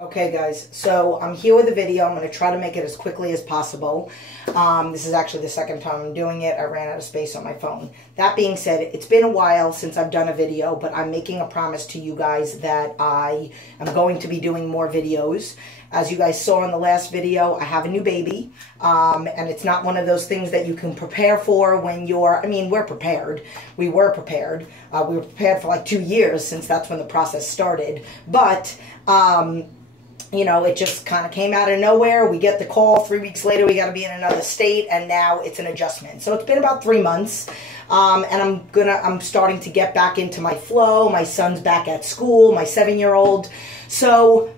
Okay guys, so I'm here with a video. I'm going to try to make it as quickly as possible. This is actually the second time I'm doing it. I ran out of space on my phone. That being said, it's been a while since I've done a video, but I'm making a promise to you guys that I am going to be doing more videos. As you guys saw in the last video, I have a new baby, and it's not one of those things that you can prepare for when you're, we're prepared. We were prepared. We were prepared for like 2 years since that's when the process started. But, you know, it just kind of came out of nowhere. We get the call 3 weeks later, we got to be in another state, and now it's an adjustment. So it's been about 3 months, and I'm starting to get back into my flow. My son's back at school, my 7-year-old. So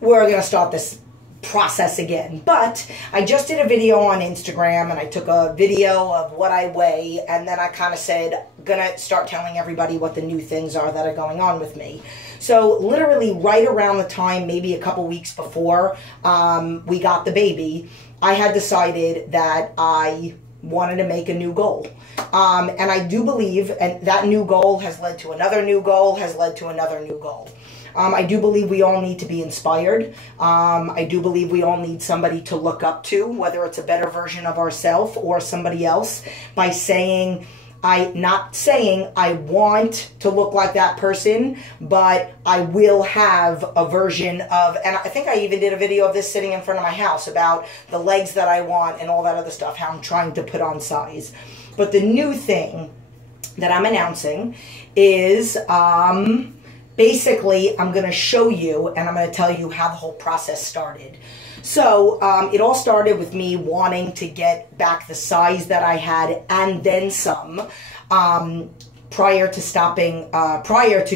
we're going to start this process again. But I just did a video on Instagram, and I took a video of what I weigh, and then I kind of said, gonna start telling everybody what the new things are that are going on with me. So literally right around the time, maybe a couple weeks before we got the baby, I had decided that I wanted to make a new goal. And I do believe, and that new goal has led to another new goal, has led to another new goal. I do believe we all need to be inspired. I do believe we all need somebody to look up to, whether it's a better version of ourselves or somebody else, by saying, not saying I want to look like that person, but I will have a version of, and I think I even did a video of this sitting in front of my house about the legs that I want and all that other stuff, how I'm trying to put on size. But the new thing that I'm announcing is, basically, I'm going to show you, and I'm going to tell you how the whole process started. So, it all started with me wanting to get back the size that I had, and then some, prior to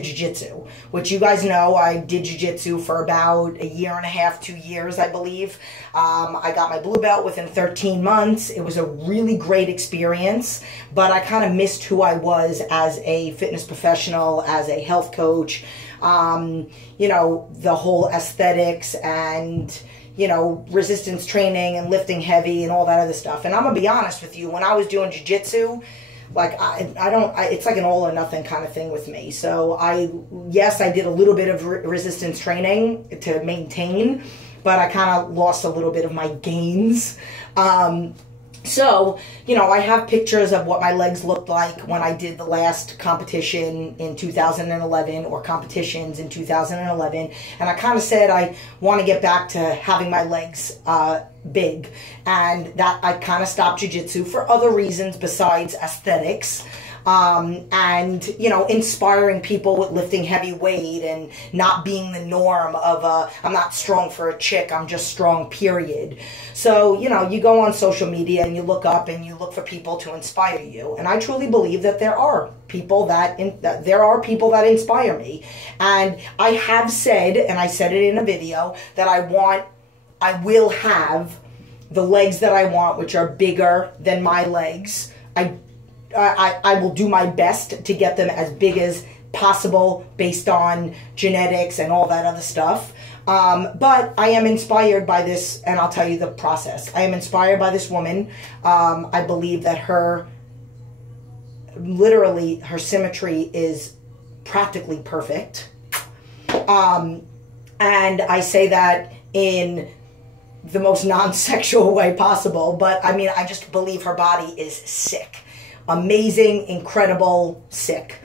jiu-jitsu, which you guys know, I did jiu-jitsu for about 1.5 years, 2 years, I believe. I got my blue belt within 13 months. It was a really great experience, but I kind of missed who I was as a fitness professional, as a health coach, you know, the whole aesthetics and, you know, resistance training and lifting heavy and all that other stuff. And I'm gonna be honest with you, when I was doing jiu-jitsu, like, it's like an all or nothing kind of thing with me. So yes, I did a little bit of resistance training to maintain, but I kind of lost a little bit of my gains. So, you know, I have pictures of what my legs looked like when I did the last competition in 2011, or competitions in 2011. And I kind of said I want to get back to having my legs big. And that I kind of stopped jiu-jitsu for other reasons besides aesthetics. And, you know, inspiring people with lifting heavy weight and not being the norm of I'm not strong for a chick, I'm just strong, period. So, you know, you go on social media and you look up and you look for people to inspire you. And I truly believe that there are people that inspire me. And I have said, and I said it in a video, that I will have the legs that I want, which are bigger than my legs. I will do my best to get them as big as possible based on genetics and all that other stuff. But I am inspired by this, and I'll tell you the process. I am inspired by this woman. I believe that literally, her symmetry is practically perfect. And I say that in the most non-sexual way possible, but I just believe her body is sick. Amazing, incredible, sick.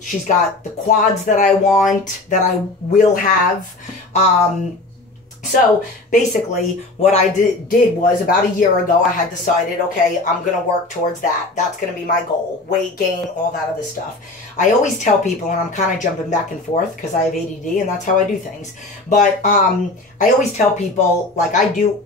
She's got the quads that I want, that I will have. So basically what I did was, about 1 year ago, I had decided, okay, I'm going to work towards that. That's going to be my goal. Weight gain, all that other stuff. I always tell people, and I'm kind of jumping back and forth because I have ADD and that's how I do things. But I always tell people, like, I do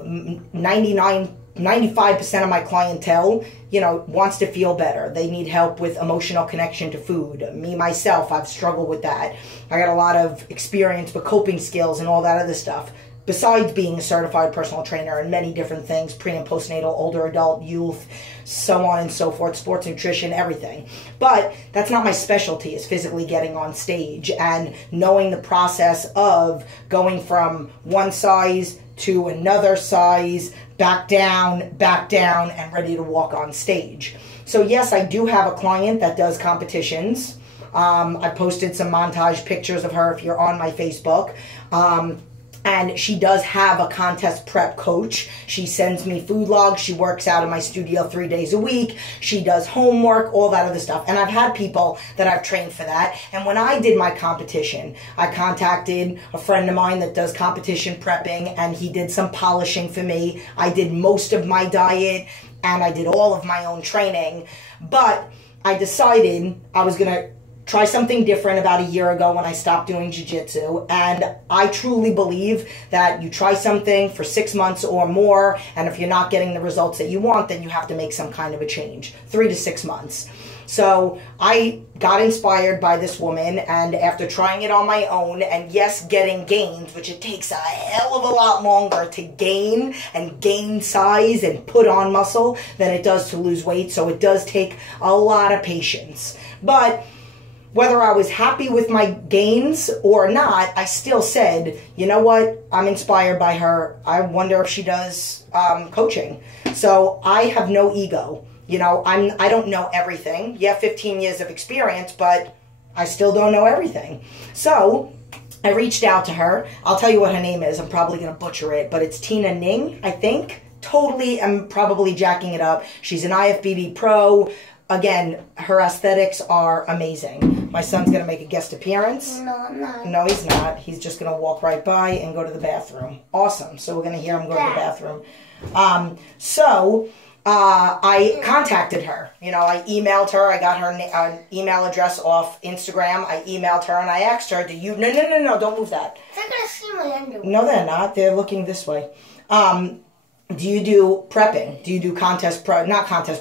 95% of my clientele, you know, wants to feel better. They need help with emotional connection to food. Me, myself, I've struggled with that. I got a lot of experience with coping skills and all that other stuff. Besides being a certified personal trainer and many different things, pre and postnatal, older adult, youth, so on and so forth, sports nutrition, everything. But that's not my specialty, is physically getting on stage and knowing the process of going from one size to another size, back down, and ready to walk on stage. So yes, I do have a client that does competitions. I posted some montage pictures of her if you're on my Facebook. And she does have a contest prep coach. She sends me food logs. She works out in my studio 3 days a week. She does homework, all that other stuff. And I've had people that I've trained for that. And when I did my competition, I contacted a friend of mine that does competition prepping, and he did some polishing for me. I did most of my diet, and I did all of my own training. But I decided I was going to try something different about a year ago when I stopped doing jiu-jitsu, and I truly believe that you try something for 6 months or more, and if you're not getting the results that you want, then you have to make some kind of a change. 3 to 6 months. So I got inspired by this woman, and after trying it on my own, and yes, getting gains, which it takes a hell of a lot longer to gain and gain size and put on muscle than it does to lose weight, so it does take a lot of patience. But whether I was happy with my gains or not, I still said, you know what, I'm inspired by her. I wonder if she does coaching. So I have no ego. You know, I don't know everything. Yeah, 15 years of experience, but I still don't know everything. So I reached out to her. I'll tell you what her name is. I'm probably going to butcher it, but it's Tina Ning, I think. Totally, I'm probably jacking it up. She's an IFBB pro. Again, her aesthetics are amazing. My son's going to make a guest appearance. No, I'm not. No, he's not. He's just going to walk right by and go to the bathroom. Awesome. So we're going to hear him go to the bathroom. I contacted her. You know, I emailed her. I got her email address off Instagram. I emailed her and I asked her, do you... No, don't move that. They're going to see my underwear. No, they're not. They're looking this way. Do you do prepping? Do you do not contest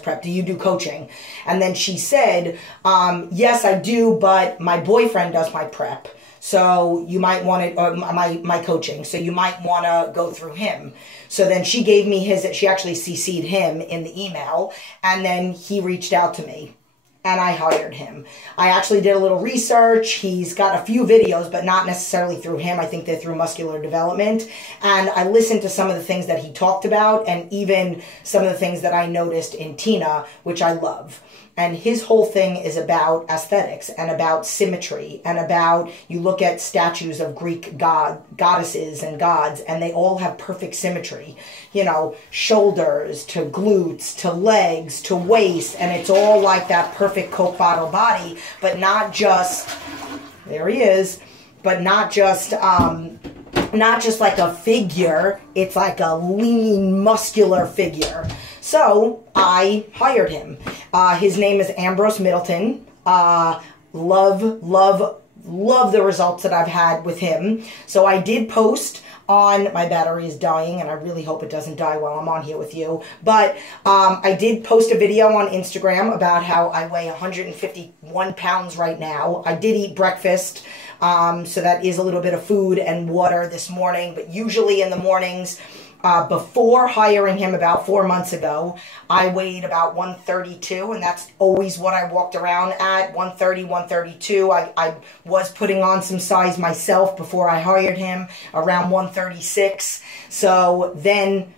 prep, do you do coaching? And then she said, yes, I do, but my boyfriend does my prep. So you might want it, or my coaching. So you might want to go through him. So then she gave me she actually CC'd him in the email, and then he reached out to me. And I hired him. I actually did a little research. He's got a few videos, but not necessarily through him. I think they're through Muscular Development. And I listened to some of the things that he talked about, and even some of the things that I noticed in Tina, which I love. And his whole thing is about aesthetics and about symmetry and about, you look at statues of Greek goddesses and gods, and they all have perfect symmetry. You know, shoulders to glutes to legs to waist, and it's all like that perfect Coke bottle body, but not just, there he is, but not just like a figure. It's like a lean, muscular figure. So I hired him. His name is Ambrose Middleton. Love the results that I've had with him. So I did post on, my battery is dying, and I really hope it doesn't die while I'm on here with you. But I did post a video on Instagram about how I weigh 151 pounds right now. I did eat breakfast, so that is a little bit of food and water this morning. But usually in the mornings, before hiring him about 4 months ago, I weighed about 132, and that's always what I walked around at, 130, 132. I was putting on some size myself before I hired him, around 136. So then,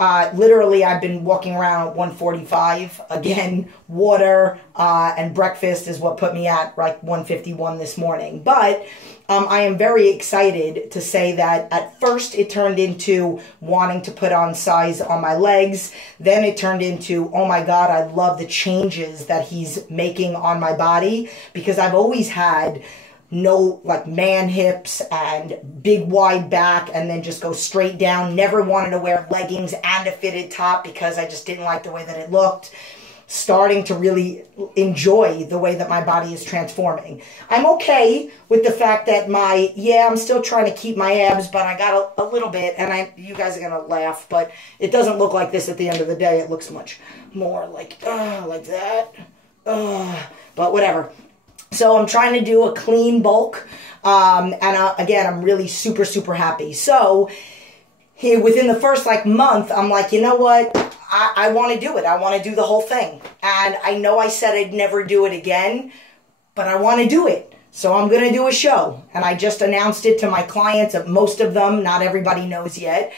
literally, I've been walking around at 145. Again, water and breakfast is what put me at like 151 this morning. But I am very excited to say that at first it turned into wanting to put on size on my legs. Then it turned into, oh my God, I love the changes that he's making on my body, because I've always had no, like, man hips and big wide back, and then just go straight down. Never wanted to wear leggings and a fitted top because I just didn't like the way that it looked. Starting to really enjoy the way that my body is transforming. I'm okay with the fact that I'm still trying to keep my abs, but I got a little bit, and you guys are going to laugh, but it doesn't look like this at the end of the day. It looks much more like that. But whatever. So I'm trying to do a clean bulk, and again, I'm really super, super happy. So here, within the first month, I'm like, you know what? I want to do it. I want to do the whole thing. And I know I said I'd never do it again, but I want to do it. So I'm going to do a show, and I just announced it to my clients. Most of them, not everybody knows yet.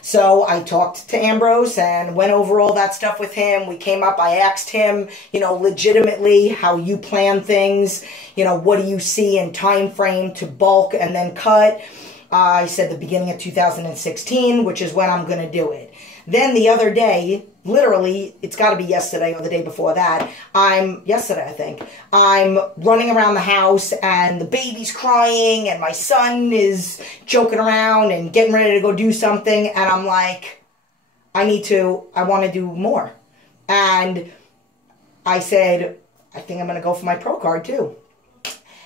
So I talked to Ambrose and went over all that stuff with him. We came up, I asked him, legitimately how you plan things. What do you see in time frame to bulk and then cut? I said the beginning of 2016, which is when I'm going to do it. Then the other day, literally, it's got to be yesterday or the day before that, yesterday I think, I'm running around the house and the baby's crying and my son is joking around and getting ready to go do something, and I'm like, I want to do more. And I said, I think I'm going to go for my pro card too.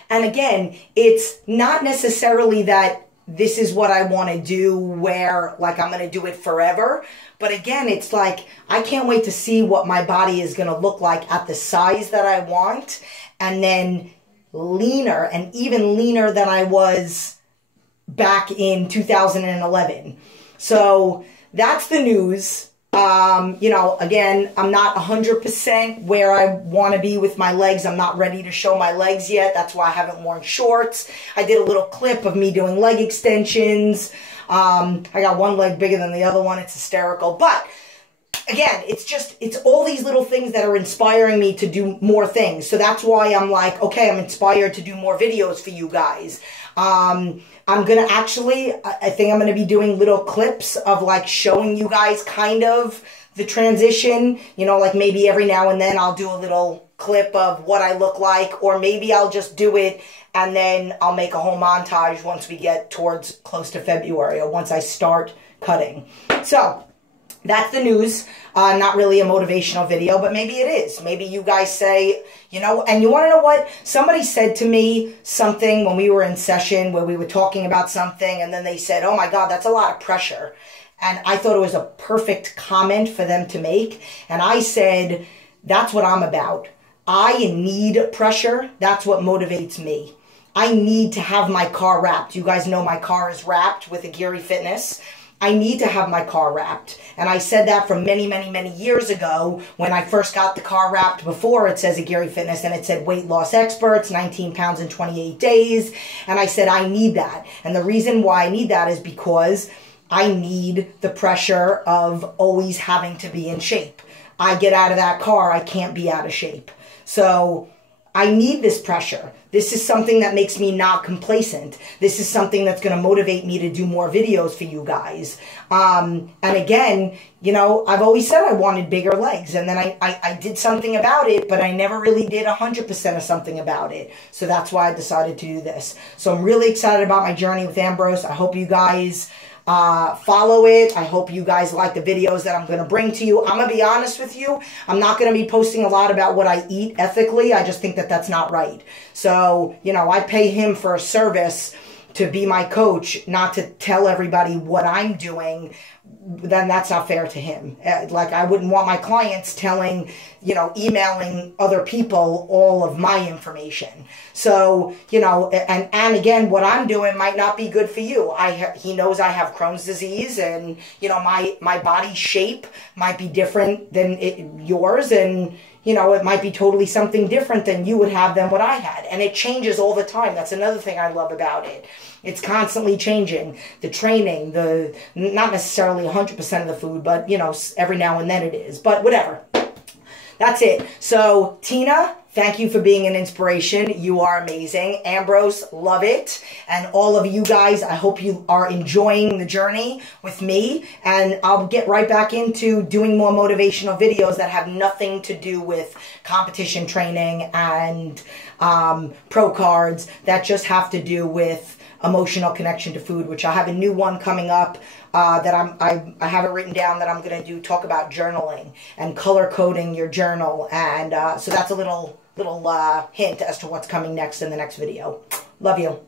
And again, it's not necessarily that this is what I want to do where, like, I'm going to do it forever. But again, it's like, I can't wait to see what my body is going to look like at the size that I want. And then leaner, and even leaner than I was back in 2011. So that's the news. Again, I'm not 100% where I want to be with my legs. I'm not ready to show my legs yet. That's why I haven't worn shorts. I did a little clip of me doing leg extensions. I got one leg bigger than the other one. It's hysterical. But again, it's all these little things that are inspiring me to do more things. So that's why I'm like, okay, I'm inspired to do more videos for you guys. I'm going to I think I'm going to be doing little clips of like showing you guys kind of the transition, like maybe every now and then I'll do a little clip of what I look like, or maybe I'll just do it and then I'll make a whole montage once we get towards close to February, or once I start cutting. So that's the news. Not really a motivational video, but maybe it is. Maybe you guys say, and you want to know what? Somebody said to me something when we were in session where we were talking about something, and then they said, oh my God, that's a lot of pressure. And I thought it was a perfect comment for them to make. And I said, that's what I'm about. I need pressure. That's what motivates me. I need to have my car wrapped. You guys know my car is wrapped with Aguirre Fitness. I need to have my car wrapped. And I said that from many, many, many years ago when I first got the car wrapped. Before it says Aguirre Fitness, and it said weight loss experts, 19 pounds in 28 days. And I said, I need that. And the reason why I need that is because I need the pressure of always having to be in shape. I get out of that car, I can't be out of shape. So I need this pressure. This is something that makes me not complacent. This is something that's going to motivate me to do more videos for you guys. And again, I've always said I wanted bigger legs. And then I did something about it, but I never really did 100% of something about it. So that's why I decided to do this. So I'm really excited about my journey with Ambrose. I hope you guys follow it. I hope you guys like the videos that I'm going to bring to you. I'm going to be honest with you. I'm not going to be posting a lot about what I eat ethically. I just think that that's not right. So, I pay him for a service to be my coach, not to tell everybody what I'm doing. Then that's not fair to him. Like, I wouldn't want my clients telling, emailing other people all of my information. So, and again, what I'm doing might not be good for you. He knows I have Crohn's disease, and, my body shape might be different than yours, and, it might be totally something different than you would have than what I had. And it changes all the time. That's another thing I love about it. It's constantly changing. The training, not necessarily 100% of the food, but, every now and then it is. But whatever. That's it. So, Tina, thank you for being an inspiration. You are amazing. Ambrose, love it. And all of you guys, I hope you are enjoying the journey with me. And I'll get right back into doing more motivational videos that have nothing to do with competition training and pro cards, that just have to do with emotional connection to food, which I have a new one coming up that I have it written down that I'm going to talk about journaling and color coding your journal. And so that's a little hint as to what's coming next in the next video. Love you.